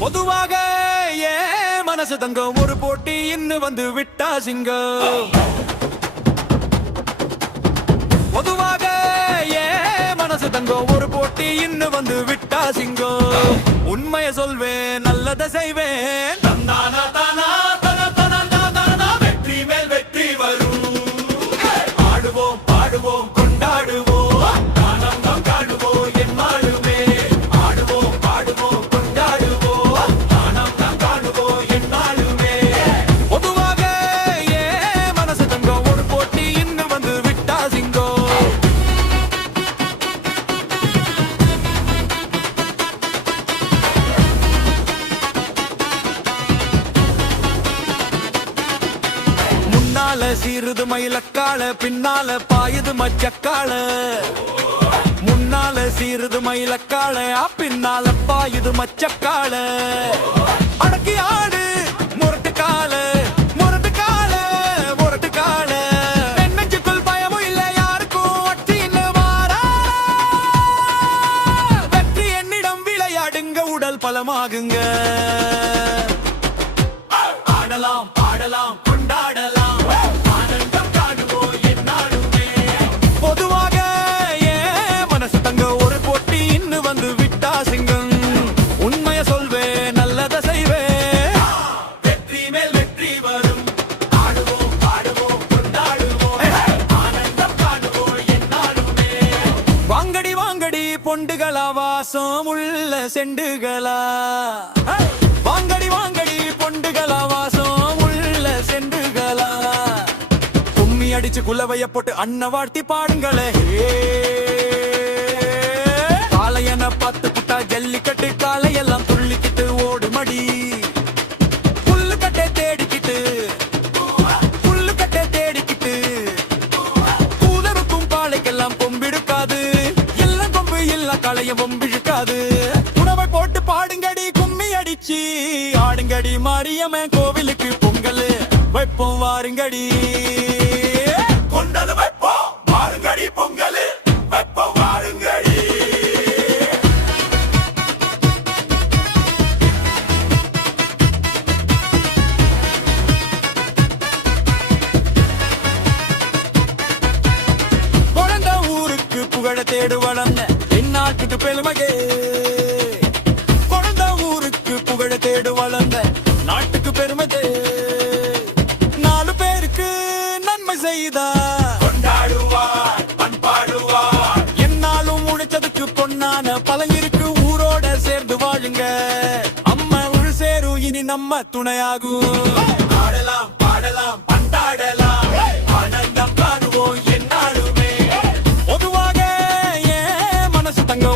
பொதுவாக ஏ மனசு தங்கம் ஒரு போட்டி இன்னும் வந்து விட்டா சிங்கம். பொதுவாக ஏ மனசு தங்கம் ஒரு போட்டி இன்னும் வந்து விட்டா சிங்கம். உண்மையை சொல்வேன், நல்லதை செய்வேன். தந்தானா தானா தன தன தானா, வெற்றி மேல் வெற்றி வரும். ஆடுவோம் பாடுவோம் கொண்டாடுவோம், ஆனந்தம் காணுவோம் என்னாலுமே. ஆடுவோம் பாடுவோம் கொண்டாடுவோம், ஆனந்தம் காணுவோம் என்னாலுமே. பொதுவாக ஏ மனசு தங்கம் ஒரு போட்டி இன்னும் வந்து விட்டா சிங்கம். முன்னால சீருது மயிலக்கால, பின்னால பாயுது மச்சக்கால. முன்னால சீருது மயிலக்கால, பின்னால பாயுது மச்சக்கால. அடக்கி ஆடு முரட்டு கால, முரட்டு கால, முரட்டு கால. நெஞ்சுக்குள் பயமும் இல்ல யாருக்கும் வட்டின்னு மாறா. வெற்றி என்னிடம் விளையாடுங்க, உடல் பலமாகுங்க. ஆடலாம் பாடலாம் கொண்டாடலாம், ஆனந்தம் காணுவோம் என்னாலுமே. பொதுவாக ஏ மனசு தங்க ஒரு போட்டி இன்னும் வந்து விட்டா சிங்கம். உண்மையை சொல்வேன், நல்லதை செய்வேன். வெற்றி மேல் வெற்றி வரும். ஆடுவோம் பாடுவோம் கொண்டாடுவோம், ஆனந்தம் காணுவோம் என்னாலுமே. வாங்கடி வாங்கடி பொண்டுகளா, வாசம் உள்ள செண்டுகளா. வாங்கடி வாங்கடி பொண்டுகளா, வாசம் உள்ள செண்டுகளா. கும்மி அடிச்சு குலவைய போட்டு அன்ன வாழ்த்தி பாடுங்களே. காளையன பார்த்து புட்டா ஜல்லிக்கட்டு, காளையெல்லாம் துள்ளிக்கிட்டு ஓடுமடி. புல்லு கட்டை தேடிக்கிட்டு, புல்லு கட்டை தேடிக்கிட்டு. கூதருக்கும் பாளைக்கெல்லாம் கொம்பிடுக்காது, எல்லாம் கொம்பு எல்லாம் காளைய பொம்பிழுக்காது. உணவை போட்டு பாடுங்கடி கும்மி அடிச்சு, ஆடுங்கடி மாரியம்மன் கோவிலுக்கு பொங்கல் வைப்போம் வாருங்கடி. கொண்டது வைப்போம் வாருங்கடி, பொங்கல் வைப்போம் வாருங்கடி. குழந்த ஊருக்கு புகழ தேடு வளர்ந்த என்னாட்டுக்கு பெருமகே. குழந்த ஊருக்கு புகழ தேடு வளர்ந்த நாட்டுக்கு பெருமதே. நாலு பேருக்கு நன்மை செய்தா கொண்டாடுவார் பண்பாடுவார். என்னாலும் உழைச்சதுக்கு பொன்னான பலன் இருக்கு, ஊரோட சேர்ந்து வாழுங்க. அம்மா உள் சேரும் இனி நம்ம துணையாகும். ஆடலாம் பாடலாம் பண்டாடலாம், ஆனந்தம் காணுவோம் என்னாலுமே. பொதுவாக ஏ மனசு தங்க